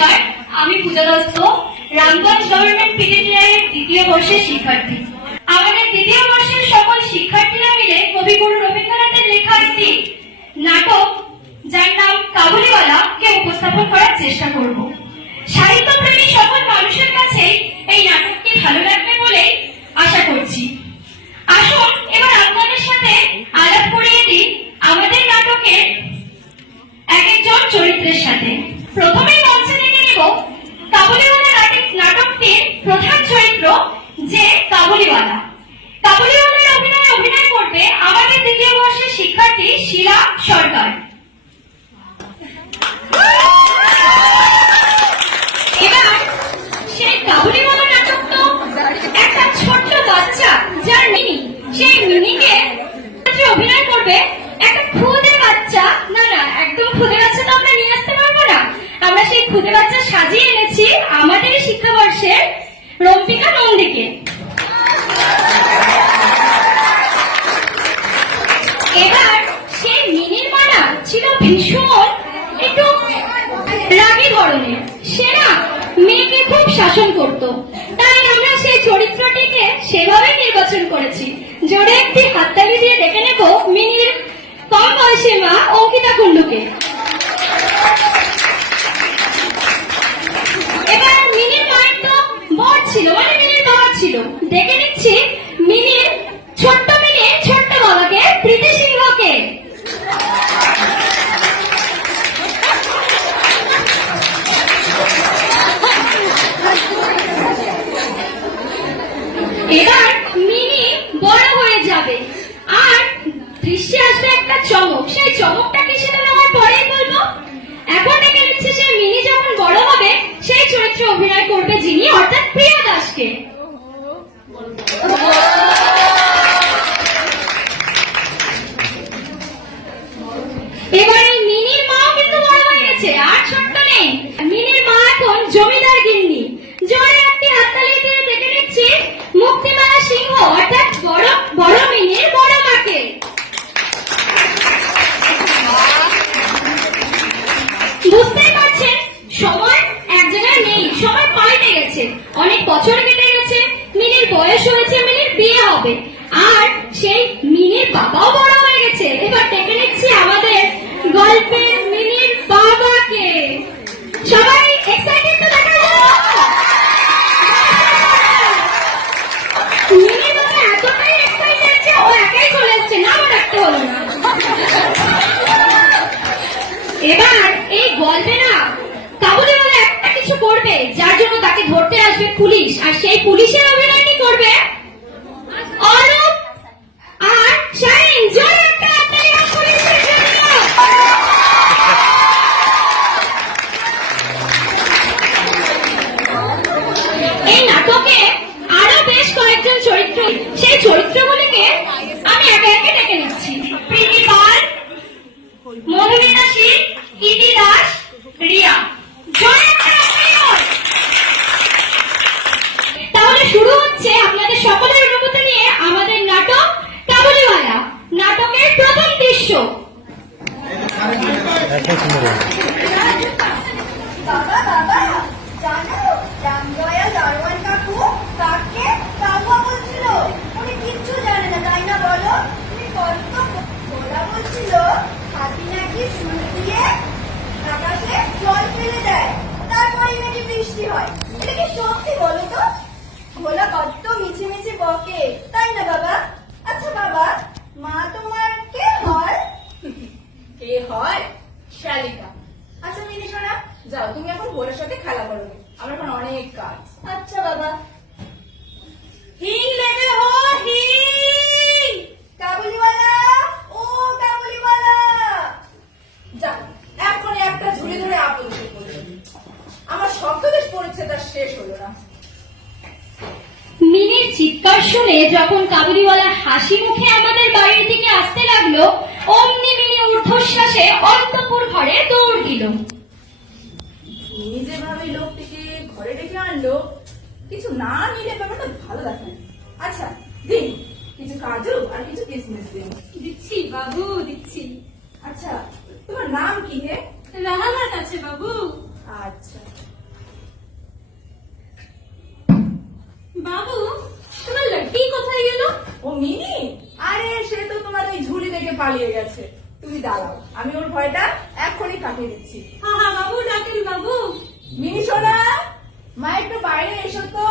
নমস্কার, আমি পূজা দত্ত, রামগঞ্জ গভর্নমেন্ট পিডিটিআইয়ের দ্বিতীয় বর্ষের শিক্ষার্থী। আমাদের দ্বিতীয় বর্ষের সকল শিক্ষার্থীরা মিলে কবিগুরু রবীন্দ্রনাথের লেখা একটি নাটক, যার নাম কাবুলিওয়ালা কে উপস্থাপন করার চেষ্টা করব। সাহিত্যপ্রেমী সকল মানুষের কাছে এই নাটকটি ভালো লাগবে বলে আশা করছি। আসুন এবার আপনাদের সাথে আলাপ করিয়ে দিই আমাদের নাটকের এক একজন চরিত্রের সাথে। প্রথমেই মঞ্চে ডেকে নেব কাবুলিওয়ালা নাটকটির প্রধান চরিত্র যে কাবুলিওয়ালা। কাবুলিওয়ালার অভিনয় করবে আমাদের দ্বিতীয় বর্ষের শিক্ষার্থী শিলা সরকার। এবার সেই কাবুলিওয়ালা নাটক তো একটা ছোট্ট বাচ্চা যার মিনি, সেই মিনিকে অভিনয় করবে একটা খুদে বাচ্চা। না না, একদম খুদে বাচ্চা তো আমরা নিয়ে আসতে পারবো না। আমরা সেই খুদে বাচ্চা সাজিয়ে এনেছি আমাদের শিক্ষাবর্ষের রম্পিকা নন্দীকে। এবার সেই মিনির মানা ছিল ভীষণ একটু রাগী ধরনের। সে না মেয়েকে খুব শাসন করত, তাই আমরা সেই চরিত্রটিকে সেভাবে নির্বাচন করেছি। জোরে একটি হাততালি দিয়ে ডেকে নেব মিনির কম বয়সী মা অঙ্কিতা কুণ্ডুকে। এবার মিনির মায়ের তো বর ছিল, মানে মিনির বাবা ছিল। ডেকে নিচ্ছি মিনির ছোট্ট বাবাকে, প্রীতি সিংহকে। এবার মিনি বড় হয়ে যাবে আর দৃশ্যে আসবে একটা চমক। সেই চমকটা কি সেটা আমার পরেই বলবো। এখন ডেকে নিচ্ছে সেই মিনি যখন বড় হবে সেই চরিত্রে অভিনয় করবে যিনি, অর্থাৎ প্রিয়া দাসকে। এবারে মিনির মাও কিন্তু বড় হয়ে গেছে, আর ছোট্ট নেই। মিনির মা এখন জমিদার গিন্নি। জোরে একটি হাততালি দিয়ে ডেকে নিচ্ছি মুক্তিমালা সিংহ, অর্থাৎ বড় মিনির বড় মাকে। বুঝতেই পারছেন সময় এক জায়গায় নেই, সময় পাল্টে গেছে, অনেক বছর কেটে গেছে, মিনির বয়স হয়েছে, মিনির বিয়ে হবে, আর সেই মিনির বাবাও বড় হয়ে গেছে। এবার ডেকে নিচ্ছি আমাদের গল্পের মিনির বাবাকে। সবাই এক্সাইটেড তো দেখা যায়। মিনির বাবা এতটাই এক্সাইটেড যে ও একাই চলে এসছে, নামও রাখতে হলো না। এবার এই গল্পে না কাবুলিওয়ালা একটা কিছু করবে যার জন্য তাকে ধরতে আসবে পুলিশ, আর সেই পুলিশের অভিনয় কি করবে অরূপ আর শাহিন। জোরে একটা হাততালি পুলিশের জন্য। এই নাটকে আরো বেশ কয়েকজন চরিত্র, সেই চরিত্রগুলিকে আমি একে একে ডেকে নিচ্ছি। প্রীতি পাল, মধুমিতা দাসী, ইতি দাস, রিয়া। তাহলে শুরু হচ্ছে আপনাদের সকলের অনুমতি নিয়ে আমাদের নাটক কাবুলিওয়ালা, নাটকের প্রথম দৃশ্য। বাবা বাবা, জানো রামজয়া দারোয়ান কাকু কাকে কাকুয়া বলছিল? উনি কিচ্ছু জানে না, তাই না বলো? তুমি কত ওরা বলছিল হাতি নাকি শুরু দিয়ে আকাশে জল ফেলে দেয়, তারপরে নাকি বৃষ্টি হয়। এটা কি সত্যি বলো তো? ভোলা কত মিছে মিছে বকে, তাই না বাবা? আচ্ছা বাবা, মা তোমার কে হয়? কে হয়? শালিকা। আচ্ছা মিনি সোনা, যাও তুমি এখন ভোরের সাথে খেলা করো, আমার এখন অনেক কাজ। আচ্ছা বাবা। হিং লেগে হো হিং। কাবুলিওয়ালা, ও কাবুলিওয়ালা। যাও এখন একটা ঝুড়ি ধরে আপন আমার শব্দ বেশ পড়েছে, তার শেষ হলো না। মিনির চিৎকার শুনে যখন কাবুলিওয়ালা হাসি মুখে আমাদের বাড়ির দিকে আসতে লাগলো, অমনি মিনি ঊর্ধ্বশ্বাসে অন্তঃপুর ঘরে দৌড় দিল। যেভাবে লোকটিকে ঘরে ডেকে আনলো, কিছু না নিলে ব্যাপারটা ভালো দেখায়। আচ্ছা দিন, কিছু কাজু আর কিছু কিসমিস দিন। দিচ্ছি বাবু, দিচ্ছি। আচ্ছা তোমার নাম কি হে? রাহানাত আছে বাবু। আচ্ছা মিনি, আরে সে তো তোমার ওই ঝুলি থেকে পালিয়ে গেছে। তুমি দাঁড়াও, আমি ওর ভয়টা এক্ষুনি কাটিয়ে দিচ্ছি। হ্যাঁ বাবু, ডাকেন বাবু। মিনি সোনা, মা একটু বাইরে এসো তো,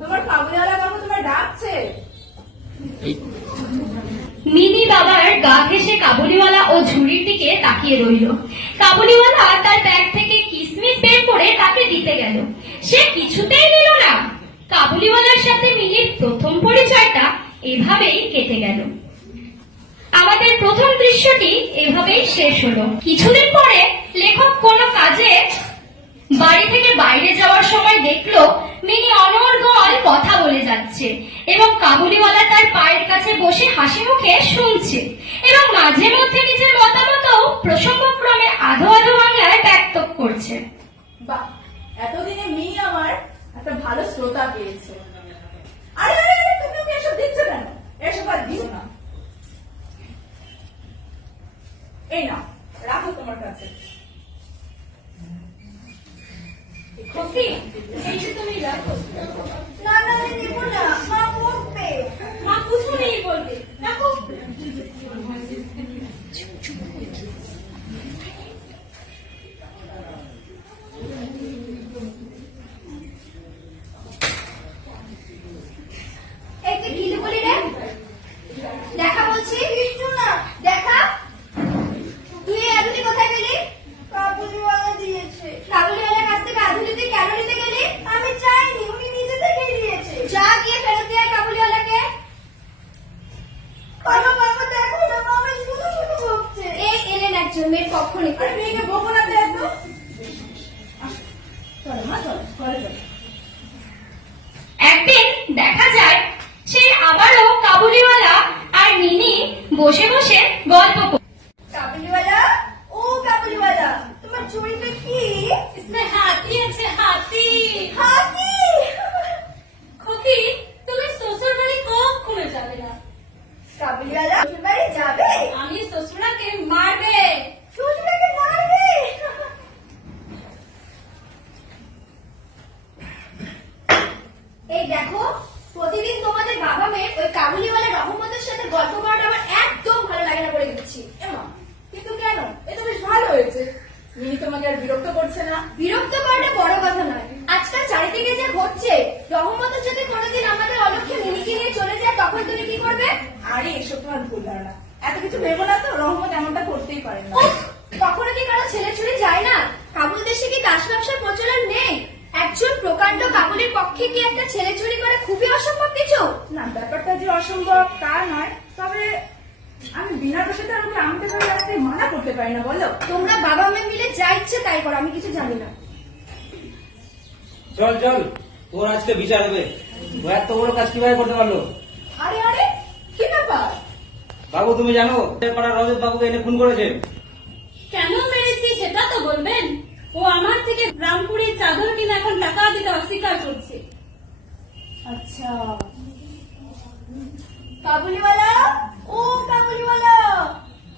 তোমার কাবুলিওয়ালা বাবু তোমার ডাকছে। মিনি বাবার গা ঘেঁষে কাবুলিওয়ালা ও ঝুড়ির দিকে তাকিয়ে রইল। কাবুলিওয়ালা তার ব্যাগ থেকে কিসমিস বের করে তাকে দিতে গেল, সে কিছুতেই নিল না। কাবুলিওয়ালার সাথে মিনির প্রথম পরিচয়টা এভাবেই কেটে গেল। আমাদের প্রথম দৃশ্যটি এভাবেই শেষ হলো। কিছুদিন পরে লেখক কোনো কাজে বাড়ি থেকে বাইরে যাওয়ার সময় দেখলো মিনি অনর্গল কথা বলে যাচ্ছে এবং কাবুলিওয়ালা তার পায়ের কাছে বসে হাসি মুখে শুনছে এবং মাঝে মধ্যে নিজের মতামতও প্রসঙ্গক্রমে আধো আধো বাংলায় ব্যক্ত করছে। বাহ, এতদিনে মিনি আমার একটা ভালো শ্রোতা পেয়েছে। আরে আরে আরে, তুমি ওকে এসব দিচ্ছ কেন? এসব আর দিও না। এই না, রাখো তোমার কাছে। খুশি, এই যে তুমি রাখো। না না আমি নেব না, মা বকবে। মা কিছু নেই বলবে, রাখো। এই তুই কি বলি রে? দেখা বলছি, কিছু না দেখা। তুই এই আধুলি কোথায় পেলি? কাবুলিওয়ালা দিয়েছে। কাবুলিওয়ালার কাছ থেকে আধুলি তুই কেন নিতে গেলি? আমি চাইনি, উনি নিজে থেকেই দিয়েছে। যা গিয়ে ফেরত দিয়ে আয় কাবুলিওয়ালাকে। বাবা বাবা দেখো না, মামা শুধু শুধু বকছে। এই এলেন একজন মেয়ের পক্ষ নিতে। আরে মেয়েকে বকো না তো এত। চলো মা, চলো ঘরে চলো। একদিন দেখা যায় সে আবারও কাবুলিওয়ালা আর মিনি বসে বসে গল্প করছে। কাবুলিওয়ালা, ও কাবুলিওয়ালা, তোমার চুড়িটা কি? इसमें हाथी আছে, হাতি। হাতি। খুকি, তুমি শ্বশুর বাড়ি কখনো যাবে না। কাবুলিওয়ালা শ্বশুর বাড়ি যাবে? আমি শ্বশুরাকে মারবে। শ্বশুরকে মারবে? এই দেখো, প্রতিদিন তোমাদের বাবা মেয়ে ওই কাবুলিওয়ালা রহমতের সাথে গল্প করাটা আমার একদম ভালো লাগে না বলে দিচ্ছি। এমা, কিন্তু কেন? এ তো বেশ ভালো হয়েছে। মিনি তোমাকে আর বিরক্ত করছে না। বিরক্ত করাটা বড় কথা নয়, আজকাল চারিদিকে যে হচ্ছে, রহমতের যদি কোনোদিন আমাদের অলক্ষ্যে মিনিকে নিয়ে চলে যায় তখন তুমি কি করবে? আরে এসব তোমার ভুল ধারণা। এত কিছু ভেবো না তো, রহমত এমনটা করতেই পারে না। উফ, কখনো কি কারো ছেলে ছুড়ে যায় না? কাবুল দেশে কি দাস ব্যবসার প্রচলন নেই? একজন প্রকাণ্ড কাবুলের পক্ষে কি একটা ছেলে চুরি করে খুবই অসম্ভব কিছু? না, ব্যাপারটা যে অসম্ভব তা নয়, তবে আমি বিনা দোষে তার উপর আমাকে ধরে রাখতে মানা করতে পারি না, বলো। তোমরা বাবা মেয়ে মিলে যা ইচ্ছে তাই করো, আমি কিছু জানি না। চল চল, তোর আজকে বিচার হবে। ও এত বড় কাজ কিভাবে করতে পারলো? আরে আরে, কি ব্যাপার? বাবু তুমি জানো পাড়ার রজত বাবুকে এনে খুন করেছে। কেন মেরেছি সেটা তো বলবেন। ও আমার থেকে রামপুরের চাদর কিনে এখন টাকা দিতে অস্বীকার করছে। আচ্ছা, কাবুলিওয়ালা, ও কাবুলিওয়ালা,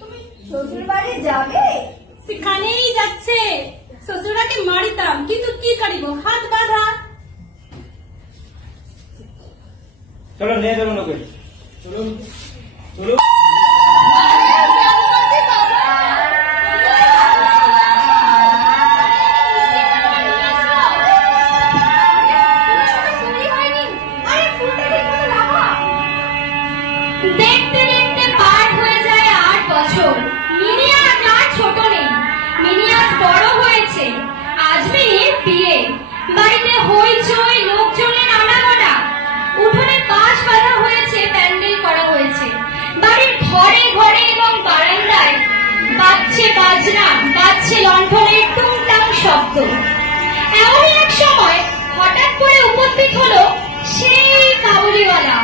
তুমি শ্বশুর বাড়ি যাবে? সেখানেই যাচ্ছে। শ্বশুরাকে মারিতাম, কিন্তু কি করিব, হাত বাঁধা। চলো নিয়ে চলুন ওকে, চলুন চলুন। দেখতে দেখতে পার হয়ে যায় 8 বছর। মিনি আজ আর ছোট নেই, মিনি আজ বড় হয়েছে। আজ মিনির বিয়ে। বাড়িতে হইচই, লোকজনের আনাগোনা। উঠোনে বাঁশ বাঁধা হয়েছে, প্যান্ডেল করা হয়েছে। বাড়ির ঘরে ঘরে এবং বারান্দায় বাজছে বাজনা, বাজছে লণ্ঠনের টুংটাং শব্দ। এমনই এক সময় হঠাৎ করে উপস্থিত হলো সেই কাবুলিওয়ালা।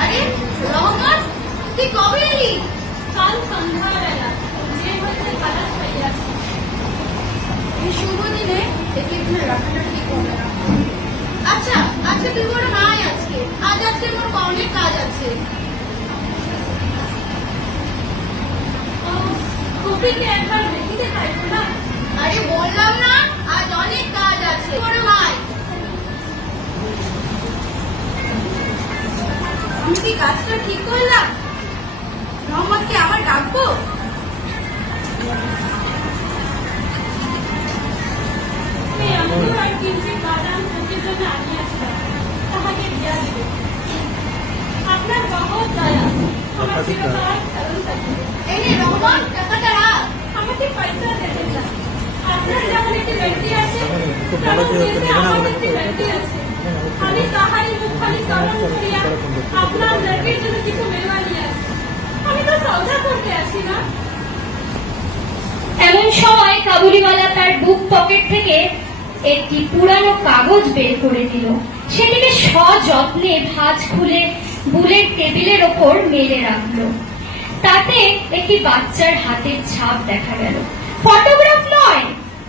আরে রহমত, তুই কবে এলি? কাল সন্ধ্যাবেলা যে হয়েছে খালাস হয়ে যাচ্ছে। এই শুভ দিনে একে ধরে রাখাটা ঠিক হবে না। আচ্ছা আচ্ছা তুই বড় নাই আজকে আজকে আমার অনেক কাজ আছে। কপিকে একবার দেখিতে পাইব না? আরে বললাম না আজ অনেক কাজ আছে, বড় নাই। আমি কি কাজটা ঠিক করলাম? রহমতকে আবার ডাকবো? আমি আলু আর কিঞ্চিত বাদাম কপির জন্য আনিয়াছিলাম, তাহাকে দিয়া দিব। আপনার বহুত দয়া, আমার চিরকাল স্মরণ থাকিবে। এই নে রহমান, টাকাটা রাখ। আমাকে পয়সা দিতে চান। আপনার যেমন একটি ব্যক্তি আছে, তেমন দেশে আমার একটি ব্যক্তি আছে। আমি তাহারই মুখখানি স্মরণ করিয়া আপনার ব্যক্তির জন্য কিছু মেওয়া নিয়ে আসি। আমি তো সৌদা করতে আসি না। এমন সময় কাবুলিওয়ালা তার বুক পকেট থেকে একটি পুরানো কাগজ বের করে দিল। সেটিকে সযত্নে ভাঁজ খুলে বুলের টেবিলের ওপর মেলে রাখলো। তাতে একটি বাচ্চার হাতের ছাপ দেখা গেল। ফটোগ্রাফ নয়,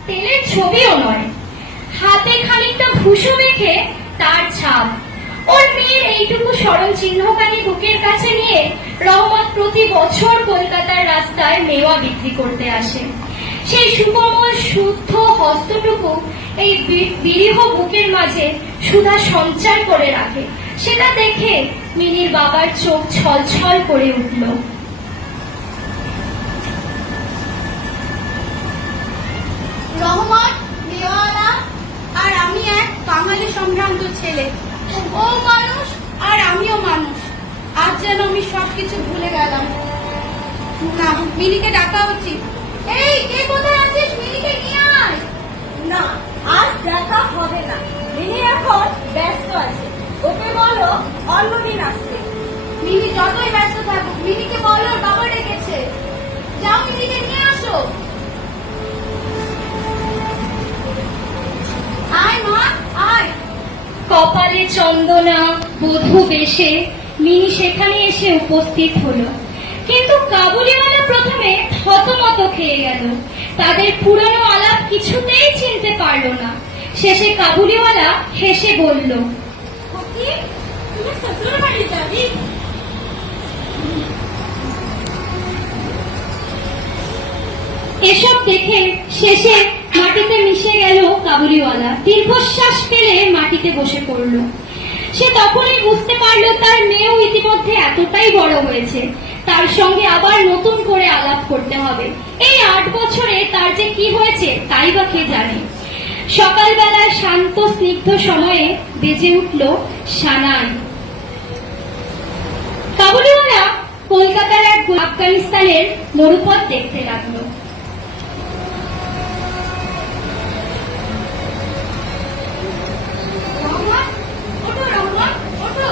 তেলের ছবিও নয়, হাতে খানিকটা ভুষো মেখে তার ছাপ। ওর মেয়ের এইটুকু স্মরণ চিহ্নখানি বুকের কাছে নিয়ে রহমত প্রতি বছর কলকাতার রাস্তায় মেওয়া বিক্রি করতে আসে। সেই সুকোমল শুদ্ধ হস্তটুকু এই বিরিহ বুকের মাঝে সুধা সঞ্চার করে রাখে। সেটা দেখে মিনির বাবার চোখ ছলছল করে উঠল। রহমান মেওয়ালা আর আমি এক বাঙালি সম্ভ্রান্ত ছেলে। ও মানুষ আর আমিও মানুষ। আজ যেন আমি সবকিছু ভুলে গেলাম। না, মিনিকে ডাকা উচিত। এই কে কোথায় আছিস? মিনিকে নিয়ে আয়। না, আজ দেখা হবে না। মিনি এখন ব্যস্ত আছে, ওকে বলো অন্যদিন আসতে। মিনি যতই ব্যস্ত থাকুক, মিনিকে বলো ওর বাবা ডেকেছে। যাও মিনিকে নিয়ে আসো। আয় মা আয়। কপালে চন্দনা বধূ বেশে মিনি সেখানে এসে উপস্থিত হলো। কিন্তু কাবুলিওয়ালা প্রথমে থতমত খেয়ে গেল। তাদের পুরানো আলাপ কিছুতেই চিনতে পারলো না। শেষে কাবুলিওয়ালা হেসে বলল, ফকির, তুমি শ্বশুর বাড়ি যাবি? এসব দেখে শেষে মাটিতে মিশে গেল কাবুলিওয়ালা। দীর্ঘশ্বাস ফেলে মাটিতে বসে পড়ল। সে তখনই বুঝতে পারলো তার মেয়েও ইতিমধ্যে এতটাই বড় হয়েছে, তার সঙ্গে আবার নতুন করে আলাপ করতে হবে। এই 8 বছরে তার যে কি হয়েছে তাই বা কে জানে। সকালবেলায় শান্ত স্নিগ্ধ সময়ে বেজে উঠল সানাই। কাবুলিওয়ালা কলকাতার এক আফগানিস্তানের মরুপথ দেখতে লাগলো। রহমান ওঠো, রহমান ওঠো।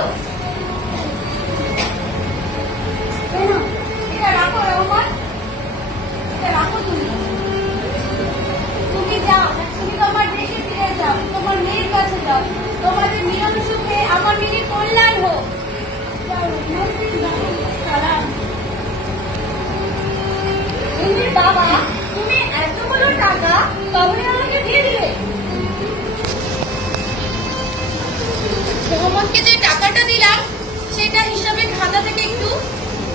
এটা রাখো রহমান, এটা রাখো। তুমি যাও, তুমি তোমার দেশে ফিরে যাও, তোমার মেয়ের কাছে যাও। তোমাদের মিলন সুখে আমার মেয়ের কল্যাণ হোক। সালাম। মিনির বাবা, তুমি এতগুলো টাকা কাবুলিওয়ালাকে দিয়ে দিলে? মোহাম্মদকে যে টাকাটা দিলাম সেটা হিসাবে খাতা থেকে একটু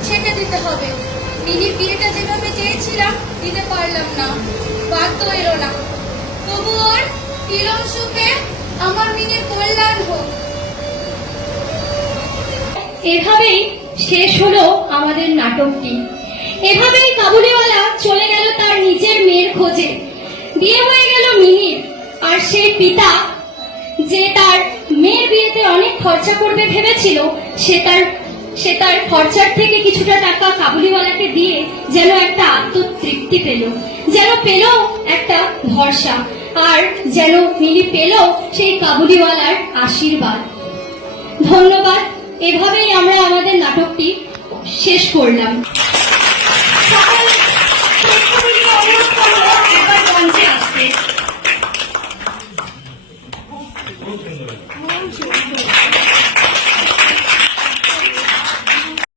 ছেটে দিতে হবে। মিনির বিয়েটা যেভাবে চেয়েছিলাম দিতে পারলাম না, বাধ্য এলো না। তবু ওর মিলন সুখে আমার মিনির কল্যাণ হোক। এভাবেই শেষ হলো আমাদের নাটকটি। এভাবেই কাবুলিওয়ালা চলে গেল তার নিজের মেয়ের খোঁজে। বিয়ে হয়ে গেল মিনির। আর সেই পিতা যে তার মেয়ের বিয়েতে অনেক খরচা করবে ভেবেছিল, সে তার খরচার থেকে কিছুটা টাকা কাবুলিওয়ালাকে দিয়ে যেন একটা আত্মতৃপ্তি পেল, যেন পেল একটা ভরসা, আর যেন মিনি পেল সেই কাবুলিওয়ালার আশীর্বাদ। ধন্যবাদ। এভাবেই আমরা আমাদের নাটকটি শেষ করলাম।